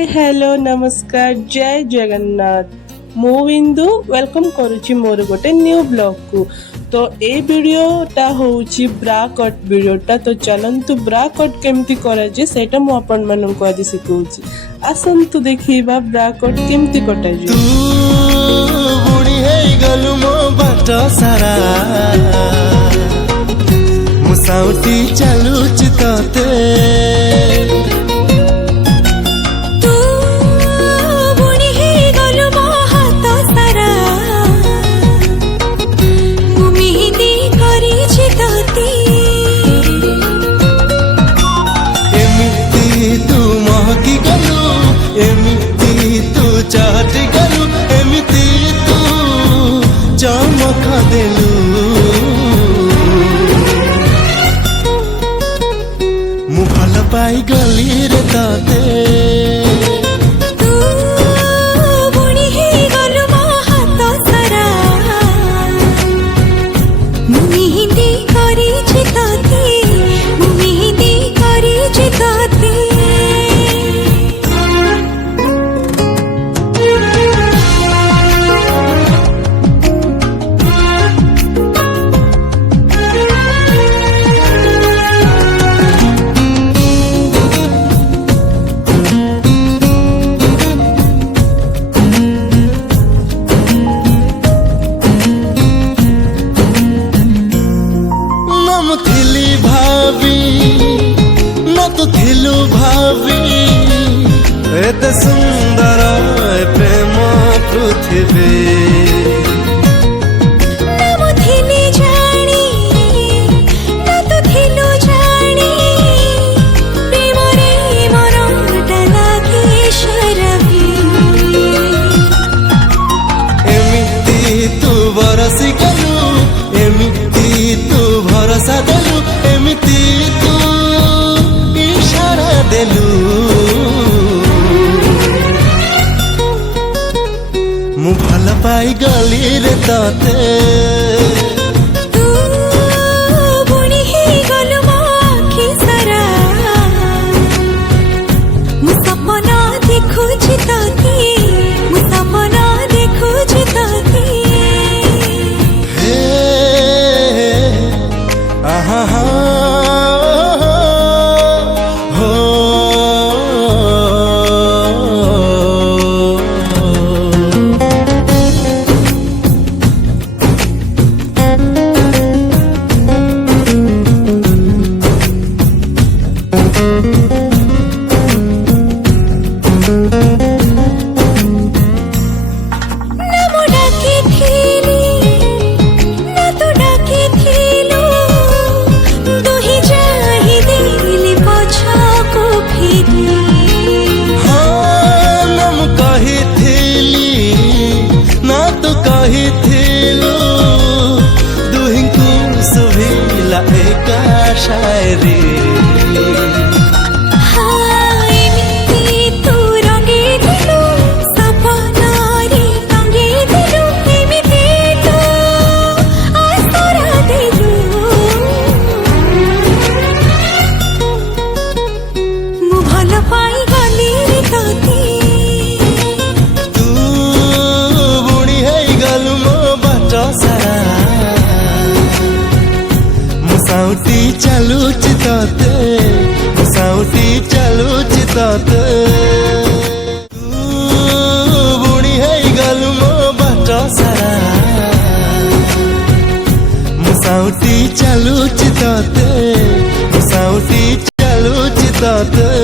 Hi hello नमस्कार जय जगन्नाथ मु बिंदु वेलकम करुची मोर गोटे न्यू ब्लॉग को। तो ए वीडियोटा होउची ब्रा कट वीडियोटा। तो चलंतु ब्रा कट केमती कराजे सेटा मु आपन मानन को आदि सिखौची। आसंतु देखिबा ब्रा कट केमती कटाजे। तू बुणी हेई गलु मो बाट सारा मुसाउटी चालुची तते चाहती गलु एमिती तू चमक देलु मु भल पाई गली रे ताते थिलु भावी एते सुंदर प्रेम पृथ्वी एमिती तू बरसी गलु एमिती तू भरोसा देलु एमिती तू देलु मु भल पाई गली रे ताते शायरी मुसाउटी चालुची तते मुसाउटी चालुची तते तू बुणी हेई गलु मो बाट सारा मुसाउटी चालुची तते मुसाउटी चालुची तते।